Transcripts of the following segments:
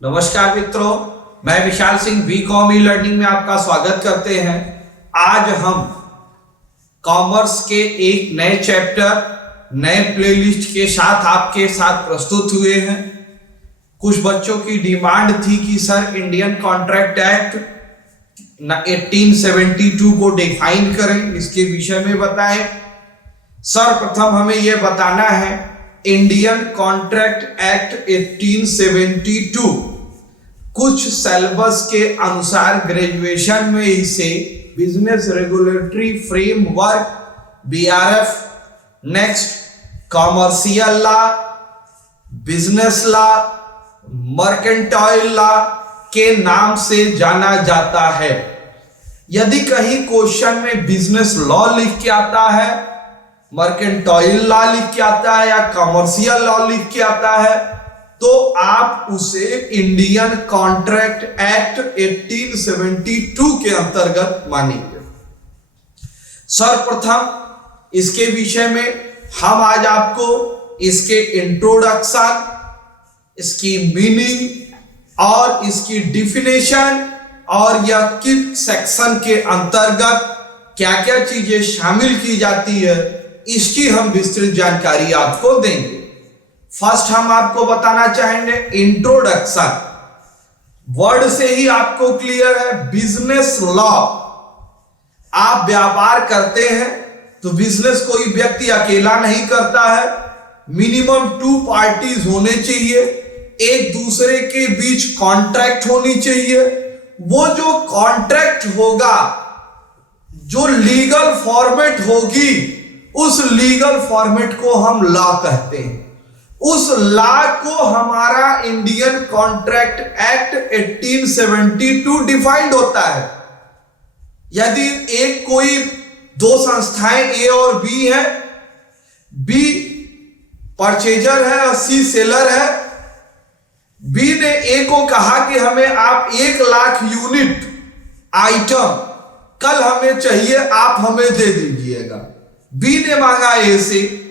नमस्कार मित्रों, मैं Vishal Singh WeCom e learning में आपका स्वागत करते हैं। आज हम कॉमर्स के एक नए चैप्टर, नए प्लेलिस्ट के साथ आपके साथ प्रस्तुत हुए हैं। कुछ बच्चों की डिमांड थी कि सर इंडियन कॉन्ट्रैक्ट एक्ट 1872 को डिफाइन करें, इसके विषय में बताएं। सर्वप्रथम हमें यह बताना है इंडियन कॉन्ट्रैक्ट एक्ट 1872 कुछ सिलेबस के अनुसार ग्रेजुएशन में इसे business regulatory framework BRF, next commercial law, business law, mercantile law के नाम से जाना जाता है। यदि कहीं क्वेश्चन में बिजनेस लॉ लिख के आता है, मर्केंटाइल लॉ लिख के आता है या कॉमर्शियल लॉ लिख के आता है, तो आप उसे इंडियन कॉन्ट्रैक्ट एक्ट 1872 के अंतर्गत मानेंगे। सर्वप्रथम इसके विषय में हम आज आपको इसके इंट्रोडक्शन, इसकी मीनिंग और इसकी डिफिनेशन और यह किस सेक्शन के अंतर्गत क्या क्या चीजें शामिल की जाती है, इसकी हम विस्तृत जानकारी आपको देंगे। फर्स्ट हम आपको बताना चाहेंगे इंट्रोडक्शन। वर्ड से ही आपको क्लियर है, बिजनेस लॉ। आप व्यापार करते हैं तो बिजनेस कोई व्यक्ति अकेला नहीं करता है, मिनिमम 2 पार्टीज होने चाहिए, एक दूसरे के बीच कॉन्ट्रैक्ट होनी चाहिए। वो जो कॉन्ट्रैक्ट होगा, जो लीगल फॉर्मेट होगी, उस लीगल फॉर्मेट को हम लॉ कहते हैं। उस लॉ को हमारा इंडियन कॉन्ट्रैक्ट एक्ट 1872 डिफाइंड होता है। यदि एक कोई दो संस्थाएं ए और बी है, बी परचेजर है और सी सेलर है, बी ने ए को कहा कि हमें आप 1 लाख यूनिट आइटम कल हमें चाहिए, आप हमें दे दीजिएगा। बी ने मांगा ए से,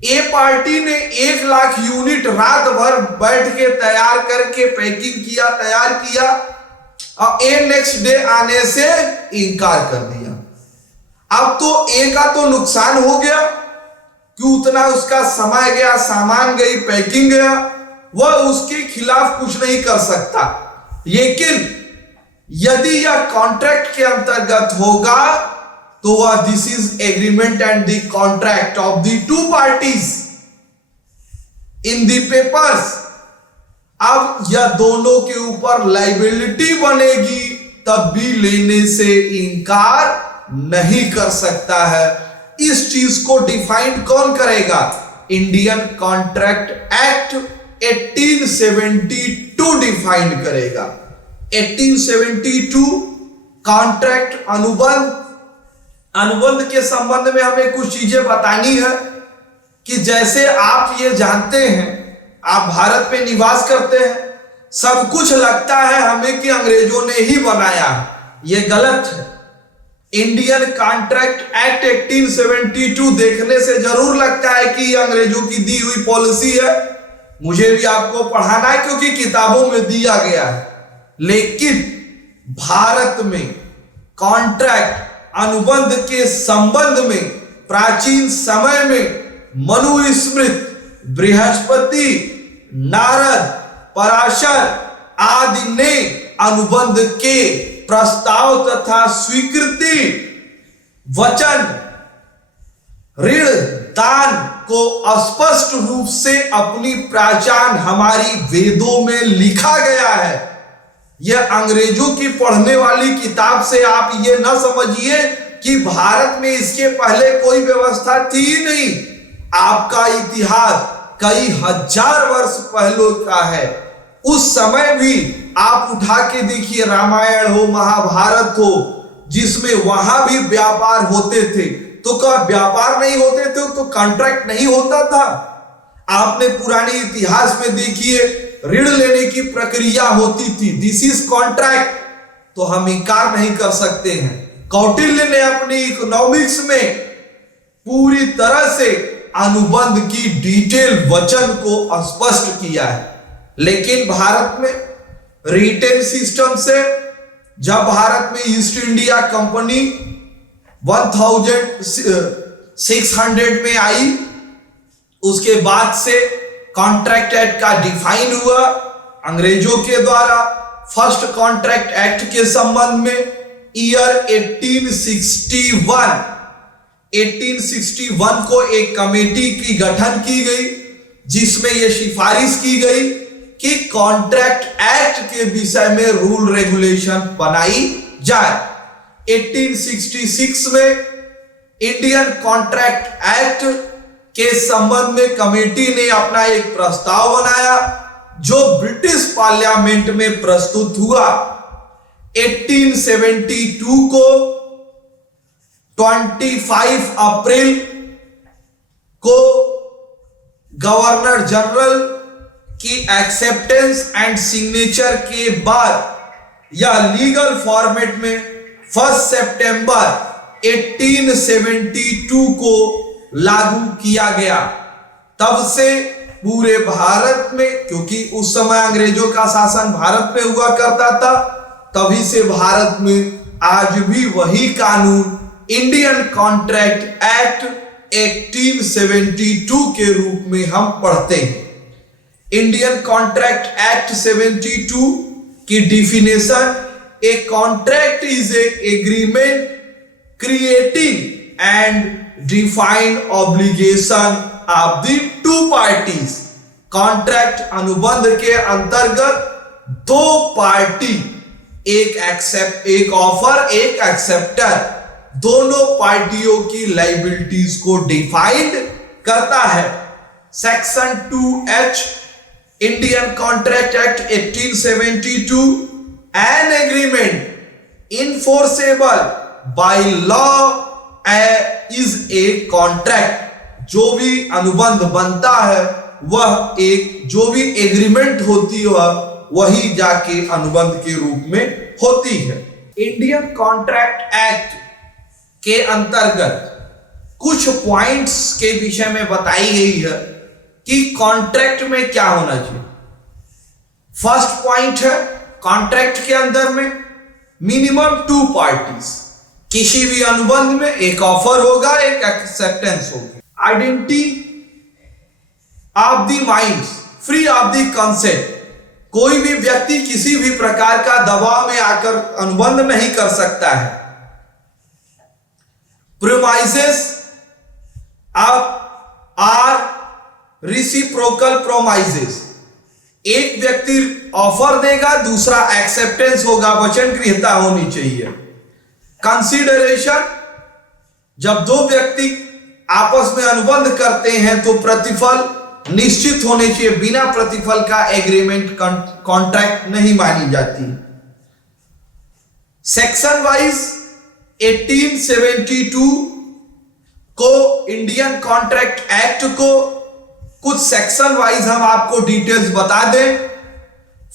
ए पार्टी ने 1 लाख यूनिट रात भर बैठ के तैयार करके पैकिंग किया, तैयार किया, और ए नेक्स्ट डे आने से इनकार कर दिया। अब तो ए का तो नुकसान हो गया कि उतना उसका समय गया, सामान गई, पैकिंग गया, वह उसके खिलाफ कुछ नहीं कर सकता। लेकिन यदि यह कॉन्ट्रैक्ट के अंतर्गत होगा तो वह this is agreement and the contract of the 2 parties in the papers. अब यह दोनों के ऊपर लाइबिलिटी बनेगी, तब भी लेने से इनकार नहीं कर सकता है। इस चीज को डिफाइन कौन करेगा? इंडियन कॉन्ट्रैक्ट एक्ट 1872 डिफाइन करेगा। 1872 कॉन्ट्रैक्ट अनुबंध के संबंध में हमें कुछ चीजें बतानी है कि जैसे आप ये जानते हैं, आप भारत में निवास करते हैं, सब कुछ लगता है हमें कि अंग्रेजों ने ही बनाया है। ये गलत है। इंडियन कॉन्ट्रैक्ट एक्ट 1872 देखने से जरूर लगता है कि ये अंग्रेजों की दी हुई पॉलिसी है, मुझे भी आपको पढ़ाना है क्योंकि किताबों में दिया गया है। लेकिन भारत में कॉन्ट्रैक्ट अनुबंध के संबंध में प्राचीन समय में मनुस्मृति, बृहस्पति, नारद, पराशर आदि ने अनुबंध के प्रस्ताव तथा स्वीकृति, वचन, ऋण, दान को स्पष्ट रूप से अपनी पहचान हमारी वेदों में लिखा गया है। यह अंग्रेजों की पढ़ने वाली किताब से आप ये ना समझिए कि भारत में इसके पहले कोई व्यवस्था थी ही नहीं। आपका इतिहास कई हजार वर्ष पहले का है। उस समय भी आप उठा के देखिए, रामायण हो, महाभारत हो, जिसमें वहां भी व्यापार होते थे, तो क्या व्यापार नहीं होते थे तो कॉन्ट्रैक्ट नहीं होता था? आपने पुराने इतिहास में देखिए, ऋण लेने की प्रक्रिया होती थी, दिस इज कॉन्ट्रैक्ट, तो हम इनकार नहीं कर सकते हैं। कौटिल्य ने अपनी इकोनॉमिक्स में पूरी तरह से अनुबंध की डिटेल वचन को स्पष्ट किया है। लेकिन भारत में रिटेल सिस्टम से। जब भारत में ईस्ट इंडिया कंपनी 1600 में आई, उसके बाद से कॉन्ट्रैक्ट एक्ट का डिफाइन हुआ अंग्रेजों के द्वारा। फर्स्ट कॉन्ट्रैक्ट एक्ट के संबंध में ईयर 1861 को एक कमेटी की गठन की गई, जिसमें यह सिफारिश की गई कि कॉन्ट्रैक्ट एक्ट के विषय में रूल रेगुलेशन बनाई जाए। 1866 में इंडियन कॉन्ट्रैक्ट एक्ट के संबंध में कमेटी ने अपना एक प्रस्ताव बनाया, जो ब्रिटिश पार्लियामेंट में प्रस्तुत हुआ। 1872 को 25 अप्रैल को गवर्नर जनरल की एक्सेप्टेंस एंड सिग्नेचर के बाद या लीगल फॉर्मेट में 1 सितंबर 1872 को लागू किया गया। तब से पूरे भारत में, क्योंकि उस समय अंग्रेजों का शासन भारत में हुआ करता था, तभी से भारत में आज भी वही कानून इंडियन कॉन्ट्रैक्ट एक्ट 1872 के रूप में हम पढ़ते हैं। इंडियन कॉन्ट्रैक्ट एक्ट 72 की definition: a contract is a agreement creating and define obligation of the two parties. Contract अनुबंध के अंतर्गत दो पार्टी, एक ऑफर एक एक्सेप्टर, दोनों पार्टियों की लाइबिलिटीज को डिफाइंड करता है। Section 2H Indian contract act 1872, an agreement enforceable by law is a contract. जो भी अनुबंध बनता है वह एक, जो भी एग्रीमेंट होती है वही जाके अनुबंध के रूप में होती है। इंडियन कॉन्ट्रैक्ट एक्ट के अंतर्गत कुछ पॉइंट्स के विषय में बताई गई है कि कॉन्ट्रैक्ट में क्या होना चाहिए। फर्स्ट पॉइंट है, कॉन्ट्रैक्ट के अंदर में मिनिमम 2 पार्टीज। किसी भी अनुबंध में एक ऑफर होगा, एक एक्सेप्टेंस होगी। Identity of the minds, free of the consent. कोई भी व्यक्ति किसी भी प्रकार का दबाव में आकर अनुबंध नहीं कर सकता है। प्रोमाइसेस आर रिसिप्रोकल प्रोमाइसेस। एक व्यक्ति ऑफर देगा, दूसरा एक्सेप्टेंस होगा, वचनग्रहता होनी चाहिए। कंसीडरेशन, जब दो व्यक्ति आपस में अनुबंध करते हैं तो प्रतिफल निश्चित होने चाहिए। बिना प्रतिफल का एग्रीमेंट कॉन्ट्रैक्ट नहीं मानी जाती। सेक्शन वाइज 1872 को इंडियन कॉन्ट्रैक्ट एक्ट को कुछ सेक्शन वाइज हम आपको डिटेल्स बता दें।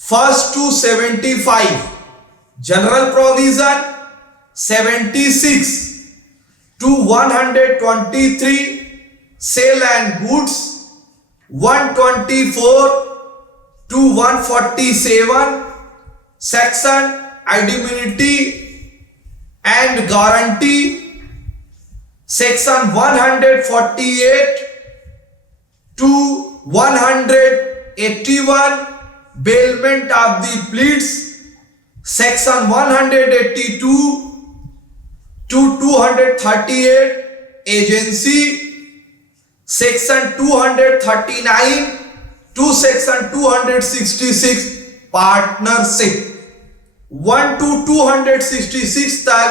1 to 75 general provision, 76 to 123 sale and goods, 124 to 147 section identity and guarantee, section 148 to 181 bailment of the pleas, section 182 to 238 agency, section 239 to section 266 partnership. 1 to 266 तक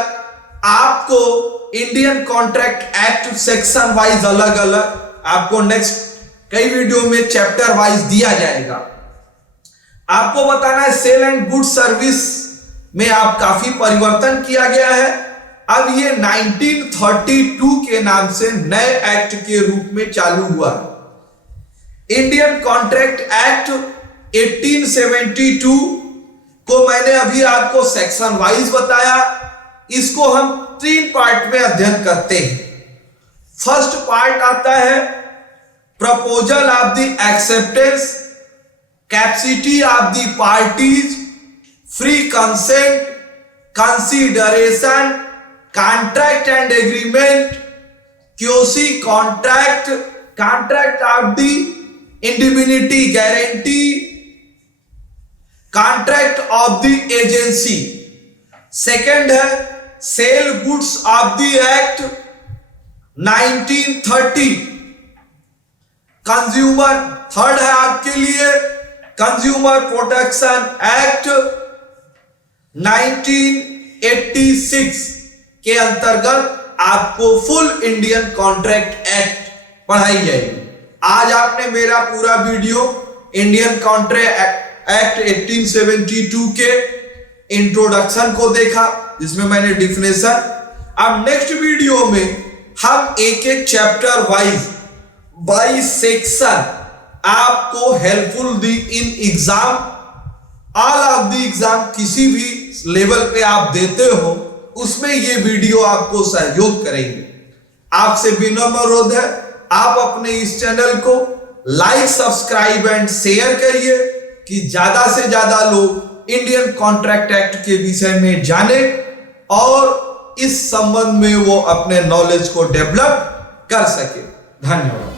आपको Indian contract act section wise अलग अलग आपको next कई video में chapter wise दिया जाएगा। आपको बताना है सेल एंड गुड सर्विस में आप काफी परिवर्तन किया गया है। अब ये 1932 के नाम से नए एक्ट के रूप में चालू हुआ। इंडियन कॉन्ट्रैक्ट एक्ट 1872 को मैंने अभी आपको सेक्शन वाइज बताया। इसको हम 3 पार्ट में अध्ययन करते हैं। फर्स्ट पार्ट आता है proposal of the acceptance, capacity of the parties free consent, consideration, contract and agreement, quasi contract, contract of the indemnity guarantee, contract of the agency. Second है sale goods of the act 1930, consumer. Third है आपके लिए consumer protection act 1986 के अंतर्गत आपको full Indian contract act पढ़ाई जाएगी। आज आपने मेरा पूरा वीडियो इंडियन कॉन्ट्रैक्ट एक्ट 1872 के इंट्रोडक्शन को देखा, जिसमें मैंने डिफिनेशन। अब नेक्स्ट वीडियो में हम एक एक चैप्टर वाइज बाई सेक्शन आपको helpful the in exam, all of the exam, किसी भी लेवल पे आप देते हो उसमें ये वीडियो आपको सहयोग करेंगे। आपसे विनम्र अनुरोध है, आप अपने इस चैनल को लाइक, सब्सक्राइब एंड शेयर करिए कि ज्यादा से ज्यादा लोग इंडियन कॉन्ट्रैक्ट एक्ट के विषय में जाने और इस संबंध में वो अपने नॉलेज को डेवलप कर सके। धन्यवाद।